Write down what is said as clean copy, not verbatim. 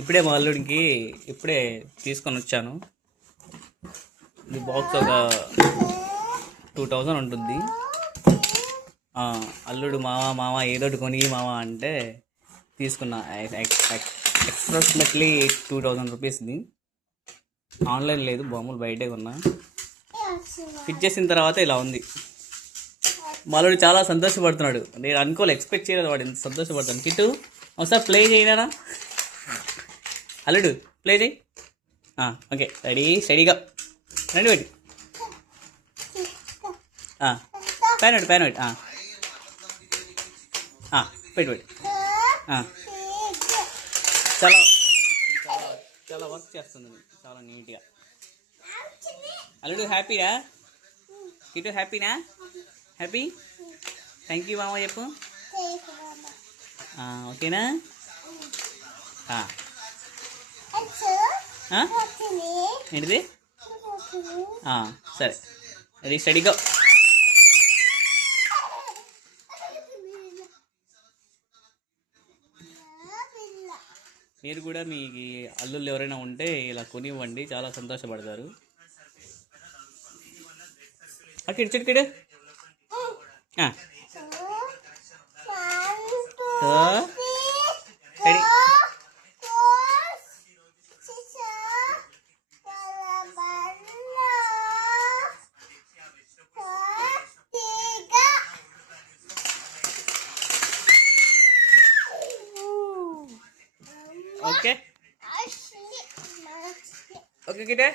ఇప్పుడే మా అల్లుడికి ఇప్పుడే తీసుకొని వచ్చాను. ఇది బాక్స్ ఒక 2000 ఉంటుంది. అల్లుడు మామ ఏదోటి కొని మామ అంటే తీసుకున్నా. అప్రాక్సిమేట్లీ 2000 రూపీస్ది. ఆన్లైన్ లేదు, బొమ్మలు బయటే కొన్నా. ఫిట్ చేసిన తర్వాత ఇలా ఉంది. మా అల్లుడు చాలా సంతోషపడుతున్నాడు. నేను అనుకోలే, ఎక్స్పెక్ట్ చేయలేదు వాడు ఎంత సంతోషపడతాను. కిట్టు ఒకసారి ప్లే చేయనా అల్లుడు, ప్లే చేయి. ఓకే, స్టడీగా రండి పెట్టి ప్యాన్ పెట్టి పెట్టి చాలా చాలా చాలా వర్క్ చేస్తుంది, చాలా నీట్గా. అల్లుడు హ్యాపీరా? కిట్టు హ్యాపీనా? హ్యాపీ? థ్యాంక్ యూ మామ చెప్పు. ఓకేనా? ఏంటిది? సరే, అది స్టడీగా. మీరు కూడా మీ అల్లుళ్ళు ఎవరైనా ఉంటే ఇలా కొనివ్వండి, చాలా సంతోషపడతారు. కిడ్ చిట్కిడు రెడీ. Okay okay కిటే.